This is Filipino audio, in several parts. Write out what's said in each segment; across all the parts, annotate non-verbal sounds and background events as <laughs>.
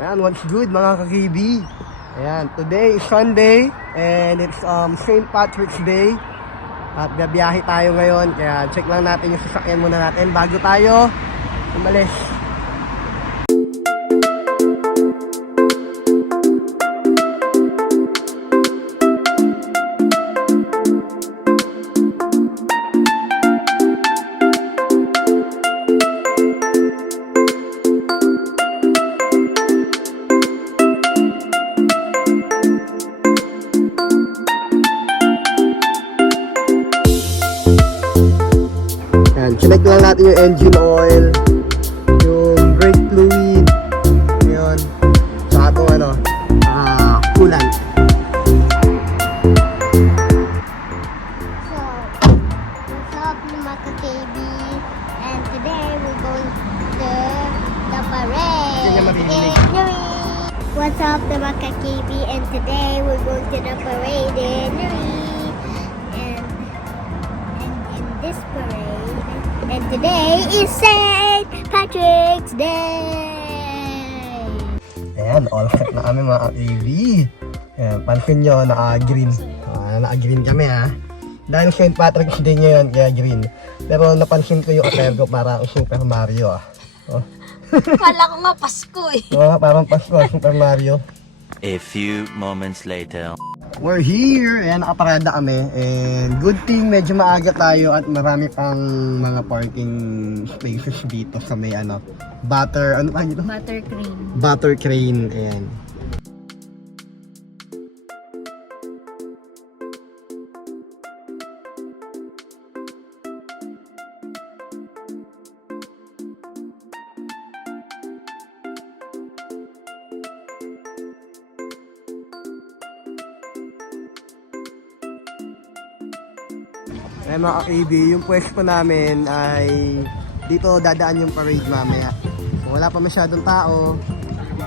Ayan, what's good mga ka-KB? Ayan, today is Sunday and it's um, St. Patrick's Day. At biyahe tayo ngayon, kaya check lang natin yung sasakyan muna natin bago tayo umalis. Chinek lang natin yung engine oil, today is St. Patrick's Day! Ayan, all set na kami mga AV. Ayan, pansin nyo, naka-green. Ah, naka-green kami ha. Dahil St. Patrick's Day ngayon, kaya green. Pero napansin ko yung attire ko para Super Mario ah. Oh, <laughs> Kala ko nga Pasko eh. oh parang Pasko, Super Mario. A few moments later. We're here! Ayan, nakaparada kami. And good thing, medyo maaga tayo at marami pang mga parking spaces dito sa may ano, butter, ano pa dito? Buttercream. Butter crane. Ayan. Ay mga ka-KB, yung pwesto namin ay dito dadaan yung parade mamaya. Wala pa masyadong tao.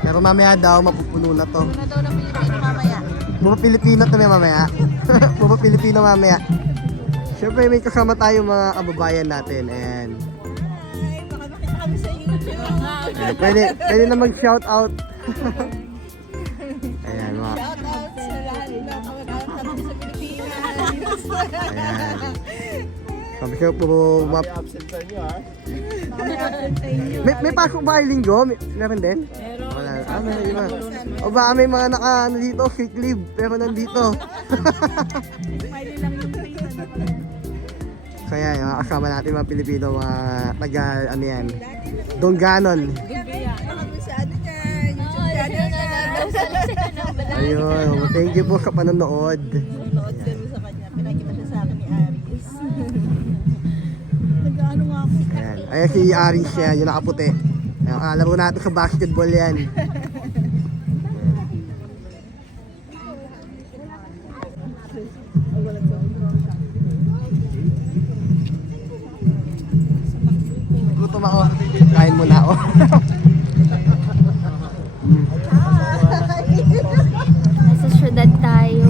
Pero mamaya daw mapupuno na to. Una daw ng Pilipino mamaya. Puro Pilipino to may mamaya. <laughs> Puro Pilipino mamaya. Siyempre may kasama tayo mga kababayan natin. And Ayan, pwede, pwede na mag-shout out. <laughs> Ayan, mga... Ayan. Sabi ko, puro map... May, may pasok ba kayo linggo? Meron din? Wala. Ah, may iba. O baka may mga naka, ano dito, sick leave, pero nandito. <laughs> Kaya yung mga kasama natin mga Pilipino, mga taga, ano yan, Dongganon. Ayun, thank you po sa panonood. Ayan. Ayan si Aris yan, yung nakaputi. Ayan, kalaro natin sa basketball yan. Gutom ako. Kain muna ako. <laughs> Nasa syudad tayo.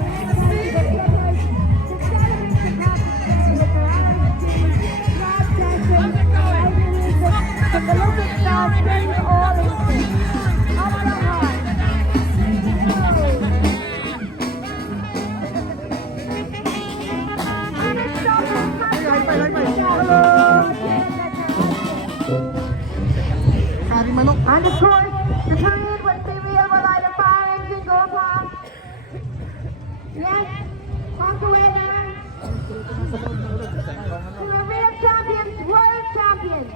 And of course, the parade will be real without a fire engine go past. Yes, walk away now. To the real champions, world champions.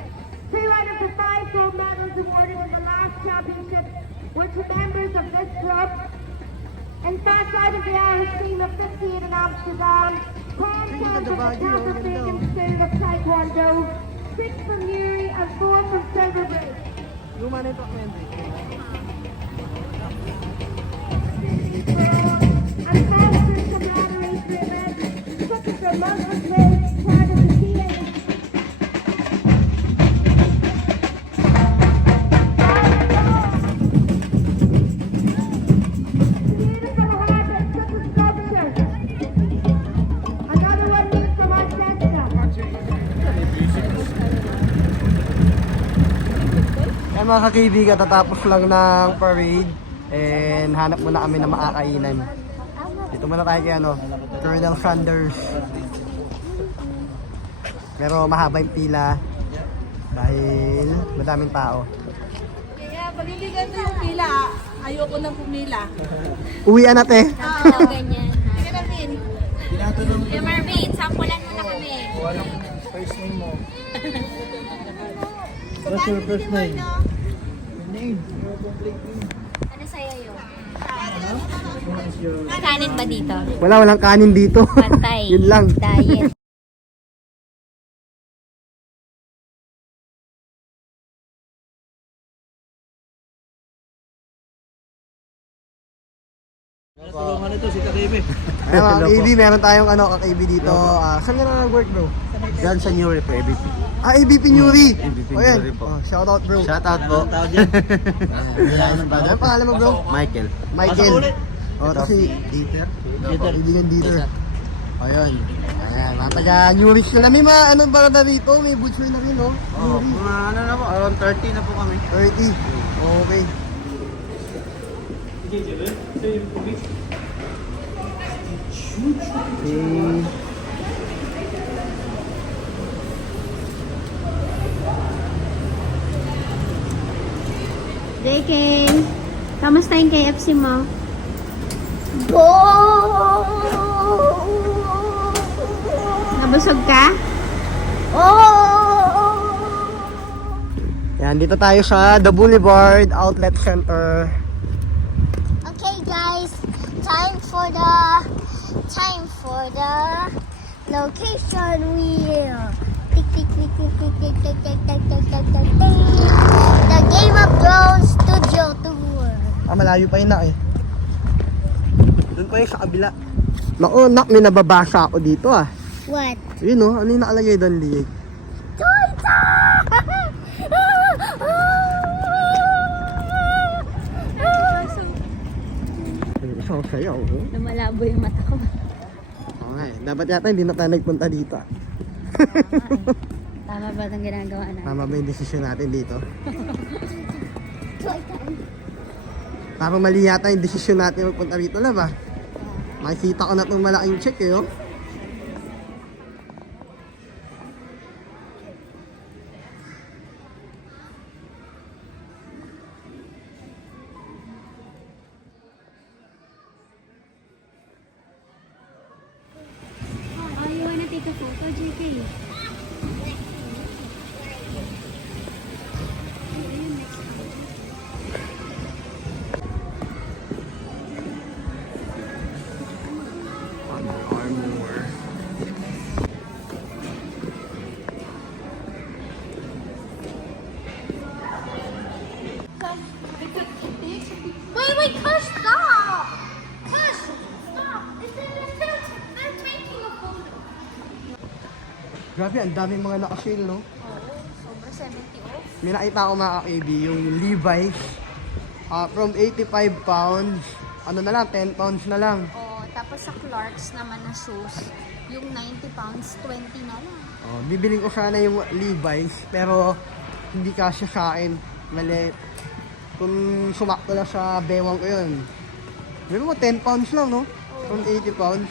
Two out of the five gold medals awarded in the last championship were to members of this club. In fact, out of the Irish team of 15 in Amsterdam, 10 came from the Copenhagen School of Taekwondo, 6 from Newry and 4 from Silverbridge. Luma na ito ako yan. Ang faster to moderate revenge, such as mother mga kakaibigan, tatapos lang ng parade and hanap muna kami ng makakainan. Dito muna tayo kay ano, Colonel Sanders. Pero mahaba yung pila dahil madaming tao. Kaya pagbibigyan mo yung pila, ayoko nang pumila. Uwian natin. Ano <laughs> ganyan? Sige na, Min. Eh, Marvin, sampulan mo na <laughs> kami. What's your first name? Ano sa'yo yun? Kanin ba dito? Wala, walang kanin dito. Pantay. <laughs> Yun lang. Diet. Ayun, mga meron tayong ano, ka-KB dito. Ah, saan ka na-work bro? Diyan sa New Rep, ABP. Ah, ABP Newry. ABP O yan. Newry po. Oh, shout out bro. Shout out po. <laughs> Ano pangalan mo bro? Michael. Michael. Oh, ito si Dieter. Kaibigan Dieter. Ayun. Ayan, mga taga New Rich na lang. May mga ano ba na rito? May butcher na rin, no? Oh, mga ano na po, around 30 na po kami. 30. Okay. Okay. JK, kamusta yung KFC mo? Nabusog ka? Yan, dito tayo sa The Boulevard Outlet Center. Okay guys, time for the time for the location wheel. Tick tick tick tick tick tick tick tick tick tick tick tick tick. The Game of Thrones Studio Tour. Ah, malayo pa yun na eh. Doon pa yun sa kabila. Naku, nak, may nababasa ako dito ah. What? Yun no, ano yung nakalagay doon, Liig? Isang sayo, oh. Lumalabo yung mata ko. Nga eh. Dapat yata hindi na tayo nagpunta dito ah. Tama ba itong ginagawa na? Tama ba yung desisyon natin dito? <laughs> Parang mali yata yung desisyon natin magpunta dito na ba? Makikita ko na itong malaking check eh. Oh, Wait, Kush, stop! Kush, stop! It's in the filter. I'm taking a photo. Grabe, ang daming mga naka-sale, no? Sobra 70 off. may nakita ko mga KB, yung Levi's. ah, from 85 pounds, ano na lang, 10 pounds na lang. Oo, tapos sa Clarks naman na shoes, yung 90 pounds, 20 na lang. Oh, bibiling ko sana yung Levi's, pero hindi kasya sa akin. Mali. Kung sumakto lang sa bewang ko yun. Bili mo, 10 pounds lang, no? From 80 pounds.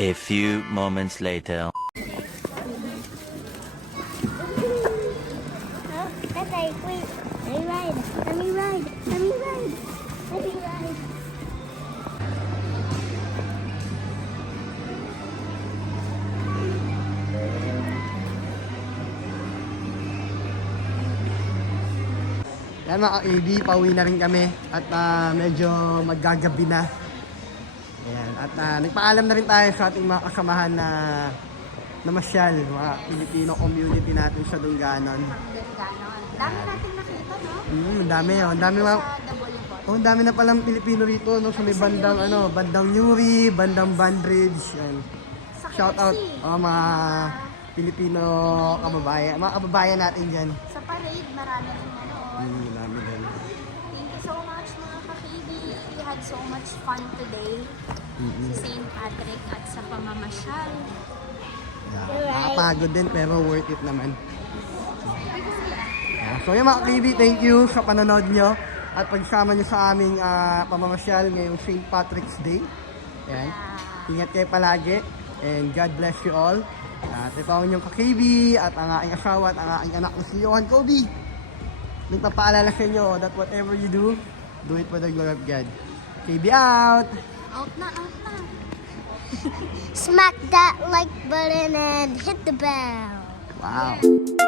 A few moments later. Yan mga ka-AB, pauwi na rin kami at ah, medyo maggagabi na. Ayan. At ah, nagpaalam na rin tayo sa ating mga kasamahan na namasyal, mga Filipino community natin sa Dunganon. Hanggang ganon. Dami nating nakita, no? Mm, dami oh. Ang dami mga... Boulevard. Oh, ang dami na palang Pilipino rito no sa may bandang ano, bandang Newry, bandang Bandridge. Yan. Shout out oh, mga Pilipino kababayan, mga kababayan natin diyan. Sa parade, marami rin nanood. Mm, dami din. Thank you so much mga kakibi. We had so much fun today sa St. Patrick at sa pamamasyal. Yeah. Nakapagod din pero worth it naman. Yeah. So yung mga kibi, thank you sa panonood nyo at pagsama nyo sa aming ah, pamamasyal ngayong St. Patrick's Day. Yan. Ingat kayo palagi and God bless you all. At ito ang inyong kakibi at ang aking asawa at ang aking anak na si Johan Kobe. Nagpapaalala sa inyo that whatever you do, do it for the glory of God. KB out! Out na, out na. <laughs> Smack that like button and hit the bell. Wow!